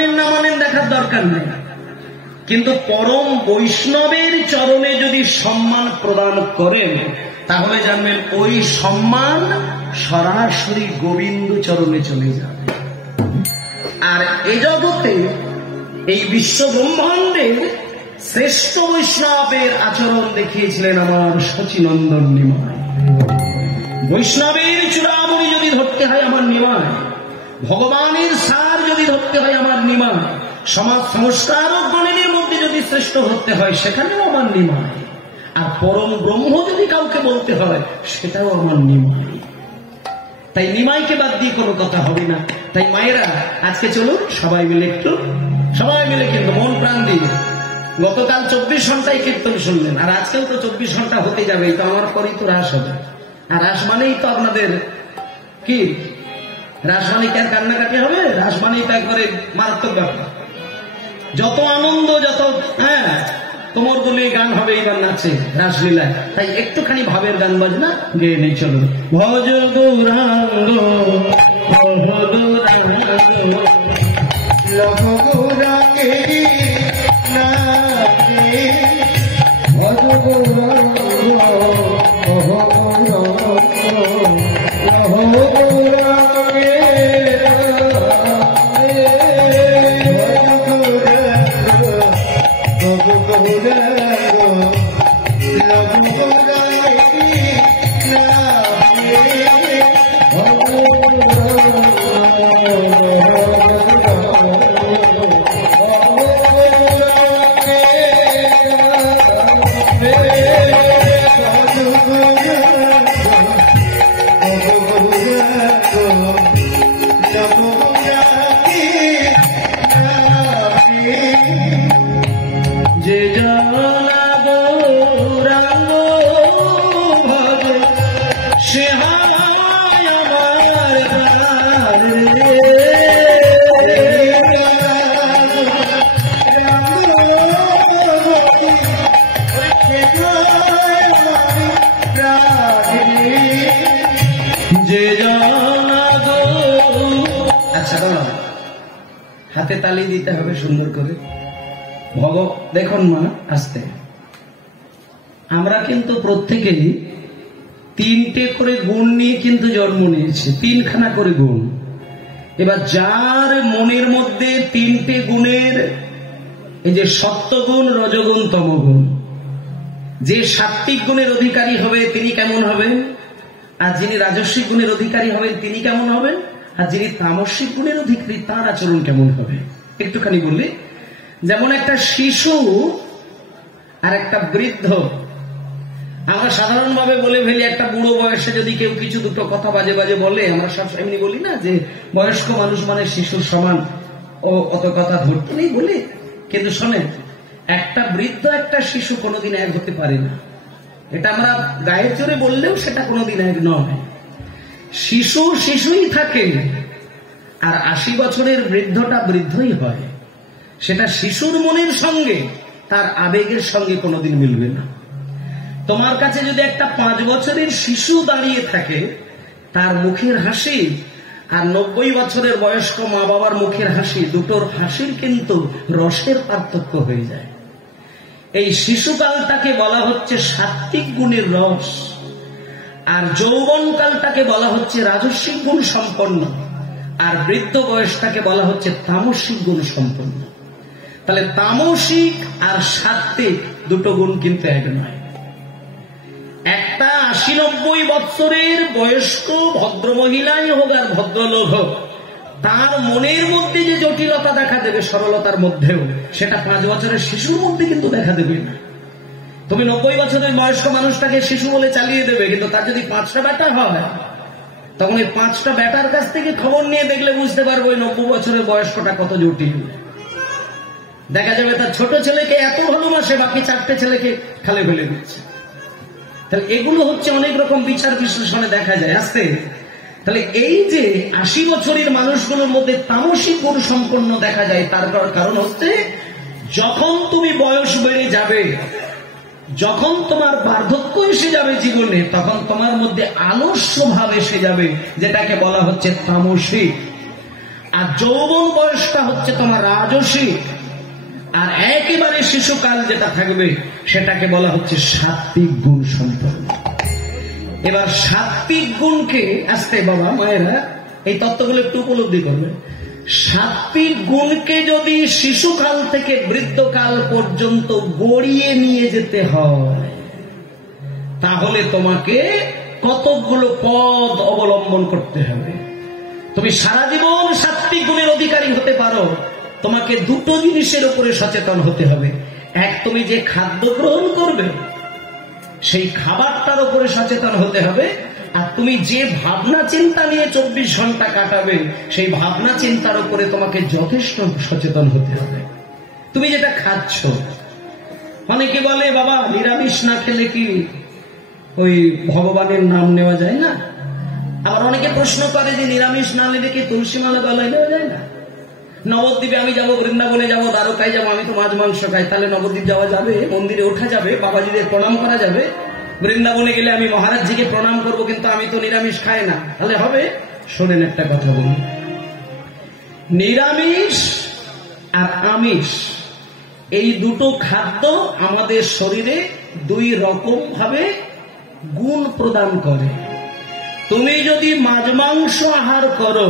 মানেন না মানেন দেখার দরকার নেই, কিন্তু পরম বৈষ্ণবের চরণে যদি সম্মান প্রদান করেন তাহলে জানবেন ওই সম্মান সরাসরি গোবিন্দ চরণে চলে যাবে। আর এ জগতে এই বিশ্ব ব্রহ্মাণ্ডের শ্রেষ্ঠ বৈষ্ণবের আচরণ দেখিয়েছিলেন আমার শচীনন্দন নিমাই। বৈষ্ণবের চূড়ামণি যদি ধরতে হয় আমার নিমাই, ভগবানের সার যদি ধরতে হয় আমার নিমাই, সমাজ সংস্কারক গণের মধ্যে যদি শ্রেষ্ঠ হতে হয় সেখানেও আমার নিমাই, আর পরম ব্রহ্ম যদি কাউকে বলতে হয় সেটাও আমার নিমাই। তাই নিমাইকে বাদ দিয়ে কোনো কথা হবে না। তাই মায়েরা আজকে চলুন সবাই মিলে একটু, সবাই মিলে কিন্তু মন প্রাণ দিয়ে, গতকাল 24 ঘন্টায় কীর্তন শুনলেন, আর আজকেও তো 24 ঘন্টা হতে যাবে, তো আমার পরেই তো রাস হবে। আর রাস মানেই তো আপনাদের কি, রাস মানে কি আর কান্নাকাটি হবে? রাস মানেই তো একবারে মারাত্মক ব্যাপার, যত আনন্দ, যত কোমর দুলিয়ে গান হবে এইবার নাচে রাসলীলায়। তাই একটুখানি ভাবের গান বাজনা গেয়ে নেই, চলুন। ভজ গৌরাঙ্গ হাতে তালি দিতে হবে সুন্দর করে। দেখুন মা, আসতে আমরা কিন্তু প্রত্যেকেই 3টে করে গুণ নিয়ে কিন্তু জন্ম নিয়েছি, 3খানা করে গুণ। এবার যার মনের মধ্যে 3টে গুণের, এই যে সত্যগুণ, রজগুণ, তমগুণ, যে সাত্ত্বিক গুণের অধিকারী হবে তিনি কেমন হবেন, আর যিনি রাজস্বিক গুণের অধিকারী হবেন তিনি কেমন হবেন, আর যিনি তামসিক গুণের অধিকারী তার আচরণ কেমন হবে একটুখানি বললি। যেমন একটা শিশু আর একটা বৃদ্ধ, আমরা সাধারণভাবে বলে ফেলি একটা বুড়ো বয়সে যদি কেউ কিছু দুটো কথা বাজে বাজে বলে, আমরা সব এমনি বলি না যে বয়স্ক মানুষ মানে শিশুর সমান, ও অত কথা ধরতে নেই বলি। কিন্তু শোনেন, একটা বৃদ্ধ একটা শিশু কোনোদিন এক হতে পারে না, এটা আমরা গায়ে চড়ে বললেও সেটা কোনোদিন এক নয়। শিশু শিশুই থাকে, আর 80 বছরের বৃদ্ধটা বৃদ্ধই হয়। সেটা শিশুর মনের সঙ্গে তার আবেগের সঙ্গে কোনোদিন মিলবে না। তোমার কাছে যদি একটা 5 বছরের শিশু দাঁড়িয়ে থাকে, তার মুখের হাসি আর 90 বছরের বয়স্ক মা বাবার মুখের হাসি, দুটোর হাসির কিন্তু রসের পার্থক্য হয়ে যায়। এই শিশুকালটাকে বলা হচ্ছে সাত্ত্বিক গুণের রস, আর যৌবনকালটাকে বলা হচ্ছে রাজস্বিক গুণ সম্পন্ন, আর বৃদ্ধ বয়সটাকে বলা হচ্ছে তামসিক গুণ সম্পন্ন। তাহলে তামসিক আর সাত্ত্বিক দুটো গুণ কিন্তু এক নয়। একটা 80-90 বছরের বয়স্ক ভদ্র মহিলাই হোক আর ভদ্রলোক হোক, তার মনের মধ্যে যে জটিলতা দেখা দেবে সরলতার মধ্যেও, সেটা 5 বছরের শিশুর মধ্যে কিন্তু দেখা দেবে না। তুমি 90 বছরের বয়স্ক মানুষটাকে শিশু বলে চালিয়ে দেবে, কিন্তু তার যদি 5টা বেটা হয়, তখন এই 5টা বেটার কাছ থেকে খবর নিয়ে দেখলে বুঝতে পারবো ওই 90 বছরের বয়স্কটা কত জটিল। দেখা যাবে তার ছোট ছেলেকে এত ভালোবাসে, বাকি 4টে ছেলেকে খালে ফেলে দিচ্ছে। তাহলে এগুলো হচ্ছে অনেক রকম বিচার বিশ্লেষণে দেখা যায় আসতে। তাহলে এই যে 80 বছরের মানুষগুলোর মধ্যে তামসিক গুণ সম্পন্ন দেখা যায়, তার কারণ হচ্ছে যখন তুমি বয়স বেড়ে যাবে, যখন তোমার বার্ধক্য এসে যাবে জীবনে, তখন তোমার মধ্যে আলস্য ভাব এসে যাবে, যেটাকে বলা হচ্ছে তামসিক। আর যৌবন বয়সটা হচ্ছে তোমার রাজসিক, আর একেবারে শিশুকাল যেটা থাকবে সেটাকে বলা হচ্ছে সাত্বিক গুণ সম্পন্ন। এবার সাত্বিক গুণকে আসতে বাবা মায়েরা এই তত্ত্বগুলো একটু উপলব্ধি করবে। সাত্বিক গুণকে যদি শিশুকাল থেকে বৃদ্ধকাল পর্যন্ত গড়িয়ে নিয়ে যেতে হয়, তাহলে তোমাকে কতগুলো পথ অবলম্বন করতে হবে। তুমি সারা জীবন সাত্বিক গুণের অধিকারী হতে পারো, তোমাকে দুটো জিনিসের উপরে সচেতন হতে হবে। এক, তুমি যে খাদ্য গ্রহণ করবে সেই খাবারটার উপরে সচেতন হতে হবে, আর তুমি যে ভাবনা চিন্তা নিয়ে 24 ঘন্টা কাটাবে সেই ভাবনা চিন্তার উপরে তোমাকে যথেষ্ট সচেতন হতে হবে। তুমি যেটা খাচ্ছ, অনেকে বলে বাবা নিরামিষ না খেলে কি ওই ভগবানের নাম নেওয়া যায় না? আবার অনেকে প্রশ্ন করে যে নিরামিষ না নিলে কি তুলসী মালা গলায় নেওয়া যায় না? নবদ্বীপে আমি যাবো, বৃন্দাবনে যাবো, দ্বারকায় যাবো, আমি তো মাছ মাংস খাই, তাহলে নবদ্বীপ যাওয়া যাবে, মন্দিরে ওঠা যাবে, বাবাজিদের প্রণাম করা যাবে, বৃন্দাবনে গেলে আমি মহারাজজিকে প্রণাম করবো, কিন্তু আমি তো নিরামিষ খাই না, তাহলে হবে? শোনেন একটা কথা বলি, নিরামিষ আর আমিষ এই দুটো খাদ্য আমাদের শরীরে দুই রকম ভাবে গুণ প্রদান করে। তুমি যদি মাছ মাংস আহার করো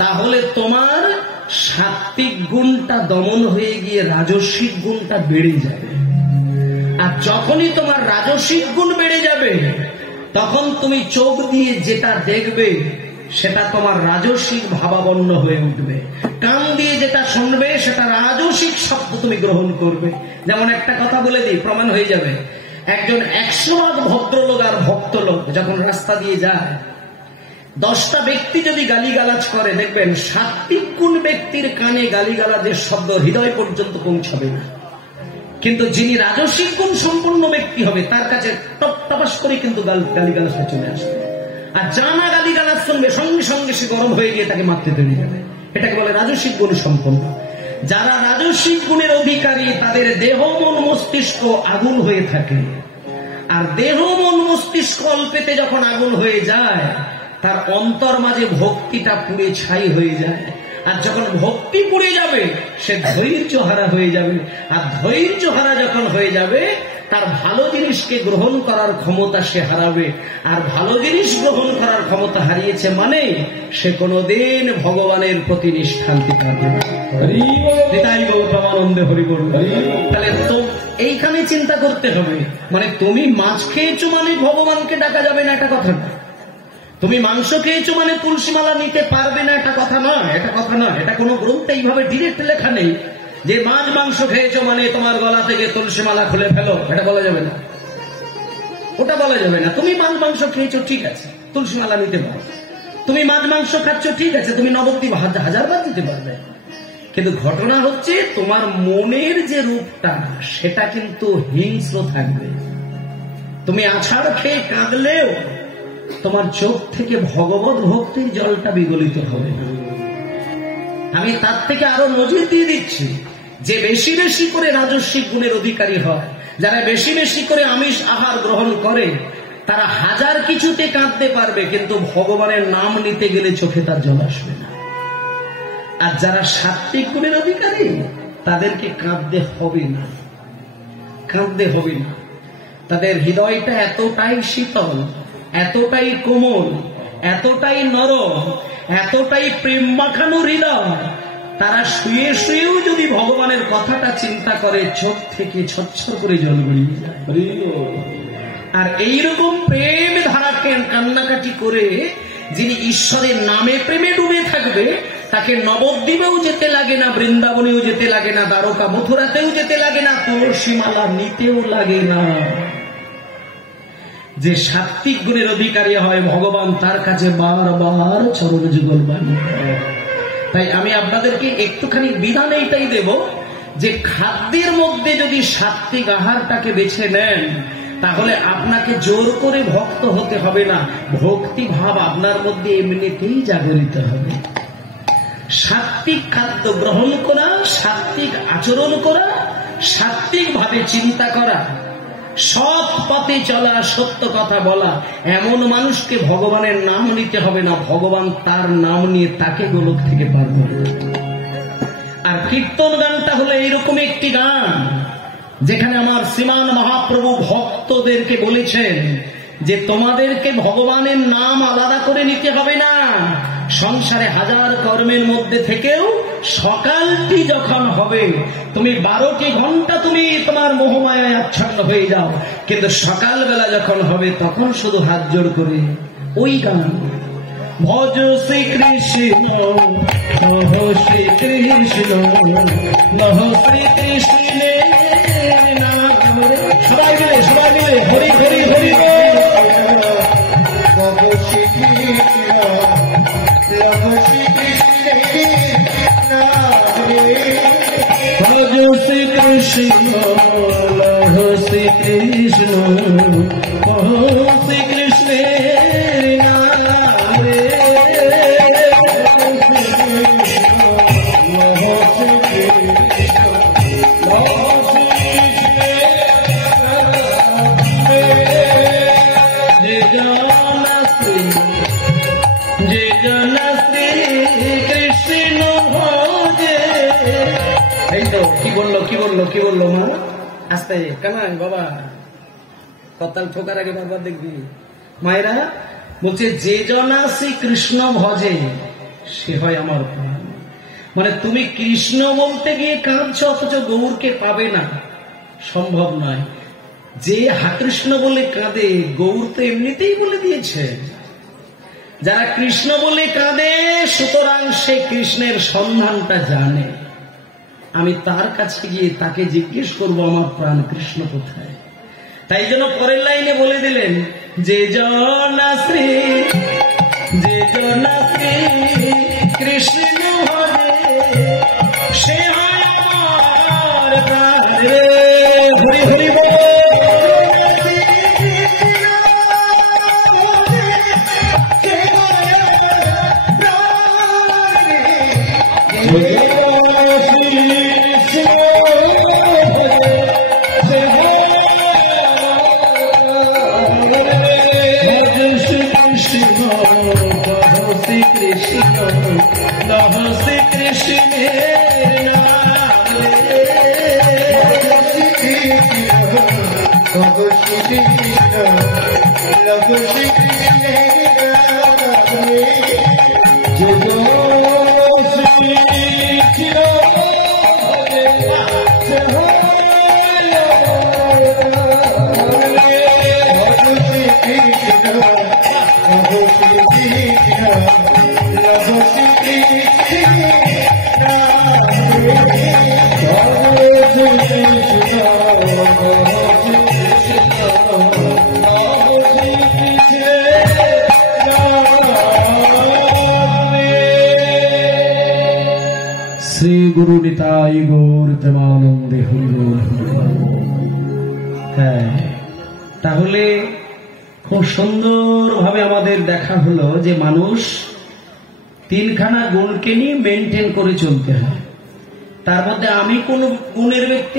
তাহলে তোমার সাত্বিক গুণটা দমন হয়ে গিয়ে রাজসিক গুণটা বেড়ে যাবে, আর যখনই তোমার রাজসিক গুণ বেড়ে যাবে তখন তুমি চোখ দিয়ে যেটা দেখবে সেটা তোমার রাজসিক ভাবাপন্ন হয়ে উঠবে, কান দিয়ে যেটা শুনবে সেটা রাজসিক শব্দ তুমি গ্রহণ করবে। যেমন একটা কথা বলে দিই, প্রমাণ হয়ে যাবে। একজন 100 ভদ্রলোক আর ভক্ত লোক যখন রাস্তা দিয়ে যায়, 10টা ব্যক্তি যদি গালিগালাজ করে, দেখবেন সাত্বিক গুণ ব্যক্তির কানে গালিগালাজের শব্দ হৃদয় পর্যন্ত পৌঁছাবে না, কিন্তু যিনি রাজসিক গুণ সম্পন্ন ব্যক্তি হবে তার কাছে টপ টপাস করে কিন্তু গালিগালাজটা চলে আসবে, আর জানা গালিগালাজ শুনবে সঙ্গে সঙ্গে সে গরম হয়ে গিয়ে তাকে মারতে তৈরি যাবে। এটাকে বলে রাজসিক গুণ সম্পন্ন। যারা রাজসিক গুণের অধিকারী তাদের দেহ মন মস্তিষ্ক আগুন হয়ে থাকে, আর দেহ মন মস্তিষ্ক অল্পেতে যখন আগুন হয়ে যায় তার অন্তর মাঝে ভক্তিটা পুড়ে ছাই হয়ে যায়, আর যখন ভক্তি পুড়ে যাবে সে ধৈর্য হারা হয়ে যাবে, আর ধৈর্য হারা যখন হয়ে যাবে তার ভালো জিনিসকে গ্রহণ করার ক্ষমতা সে হারাবে, আর ভালো জিনিস গ্রহণ করার ক্ষমতা হারিয়েছে মানে সে কোনোদিন ভগবানের প্রতি নিষ্ঠা নিতে পারবে না। এটাই গৌতমানন্দে হরি বল। তাহলে তো এইখানে চিন্তা করতে হবে, মানে তুমি মাছ খেয়েছো মানে ভগবানকে ডাকা যাবে না এটা কথা না, তুমি মাংস খেয়েছো মানে তুলসী মালা নিতে পারবে না এটা কথা নয়, এটা কথা নয়। এটা কোনো গ্রন্থে এইভাবে ডিরেক্ট লেখা নেই যে মাছ মাংস খেয়েছো মানে তোমার গলা থেকে তুলসী মালা খুলে ফেলো, এটা বলা যাবে না, ওটা বলা যাবে না। তুমি মাছ মাংস খেয়েছো ঠিক আছে, তুলসী মালা নিতে পারো, তুমি মাছ মাংস খাচ্ছ ঠিক আছে, তুমি নবদ্বীপ 1000 বার দিতে পারবে, কিন্তু ঘটনা হচ্ছে তোমার মনের যে রূপটা সেটা কিন্তু হিংস্র থাকবে। তুমি আছাড় খেয়ে কাঁদলেও তোমার চোখ থেকে ভগবত ভক্তির জলটা বিগলিত হবে না। আমি তার থেকে আরো নজির দিয়ে দিচ্ছি, যে বেশি বেশি করে রাজস্বিক গুণের অধিকারী হয়, যারা বেশি বেশি করে আমিষ আহার গ্রহণ করে, তারা 1000 কিছুতে কাঁদতে পারবে, কিন্তু ভগবানের নাম নিতে গেলে চোখে তার জল আসবে না। আর যারা সাত্বিক গুণের অধিকারী তাদেরকে কাঁদতে হবে না, কাঁদতে হবে না। তাদের হৃদয়টা এতটাই শীতল, এতটাই কোমল, এতটাই নরম, এতটাই প্রেম মাখানো হৃদয়, তারা শুয়ে শুয়েও যদি ভগবানের কথাটা চিন্তা করে চোখ থেকে ছচ্ছর করে জল গড়িয়ে যায়। আর এইরকম প্রেম ধারাকে কান্নাকাটি করে যিনি ঈশ্বরের নামে প্রেমে ডুবে থাকবে, তাকে নবদ্বীপেও যেতে লাগে না, বৃন্দাবনেও যেতে লাগে না, দ্বারকা মথুরাতেও যেতে লাগে না, তুলসী মালা নিতেও লাগে না। যে সাত্বিক গুণের অধিকারী হয় ভগবান তার কাছে বারবার চরণ যুগল বাণী। তাই আমি আপনাদেরকে একটুখানি বিধান এইটাই দেব যে খাদ্যের মধ্যে যদি সাত্বিক আহারটাকে বেছে নেন তাহলে আপনাকে জোর করে ভক্ত হতে হবে না, ভক্তি ভাব আপনার মধ্যে এমনিতেই জাগরিত হবে। সাত্বিক খাদ্য গ্রহণ করা, সাত্বিক আচরণ করা, সাত্বিক ভাবে চিন্তা করা, সৎ পথে চলা, সত্য কথা বলা, এমন মানুষকে ভগবানের নাম নিতে হবে না, ভগবান তার নাম নিয়ে তাকে গোলক থেকে পার করবে। আর কীর্তন গানটা হলো এইরকম একটি গান যেখানে আমার শ্রীমান মহাপ্রভু ভক্তদেরকে বলেছেন যে তোমাদেরকে ভগবানের নাম আলাদা করে নিতে হবে না। সংসারে হাজার কর্মের মধ্যে থেকেও সকালটি যখন হবে, তুমি 12টি ঘন্টা তুমি তোমার মোহমায়ায় আচ্ছন্ন হয়ে যাও, কিন্তু সকালবেলা যখন হবে তখন শুধু হাত জোড় করে ওই গান, ভজ শ্রীকৃষ্ণ নহ শ্রীকৃষ্ণ নহ শ্রীকৃষ্ণের নাম। সবাই মিলে হরি হরি হরি ভজ শ্রীকৃষ্ণ লহ শ্রীকৃষ্ণ কহ শ্রীকৃষ্ণের নাম রে। যে জন শ্রী কৃষ্ণ ভজে। এই তো কি বললো মা, আস্তে কানাই বাবা, কতাল ঠোকার আগে বারবার দেখবি। মায়েরা বলছে যে জন শ্রী কৃষ্ণ ভজে সে হয় আমার প্রাণ। মানে তুমি কৃষ্ণ বলতে গিয়ে কাঁদছ অথচ গৌরকে পাবে না, সম্ভব নয়। যে কৃষ্ণ বলে কাঁদে গৌর তো এমনিতেই বলে দিয়েছে। যারা কৃষ্ণ বলে কাঁদে সুতরাং সে কৃষ্ণের সন্ধানটা জানে। আমি তার কাছে গিয়ে তাকে জিজ্ঞেস করবো আমার প্রাণ কৃষ্ণ কোথায়। তাই জন্য পরের লাইনে বলে দিলেন যে জন শ্রী কৃষ্ণ ভজে সে হয় আমার প্রাণ রে। হরি হরি বল। শ্রী গুরু নিতাই গৌর প্রেমানন্দে হরি বল। হ্যাঁ, তাহলে খুব সুন্দরভাবে আমাদের দেখা হলো যে মানুষ তিনখানা গুণকে নিয়ে মেনটেন করে চলতে হয়। তার মধ্যে আমি কোন গুণের ব্যক্তি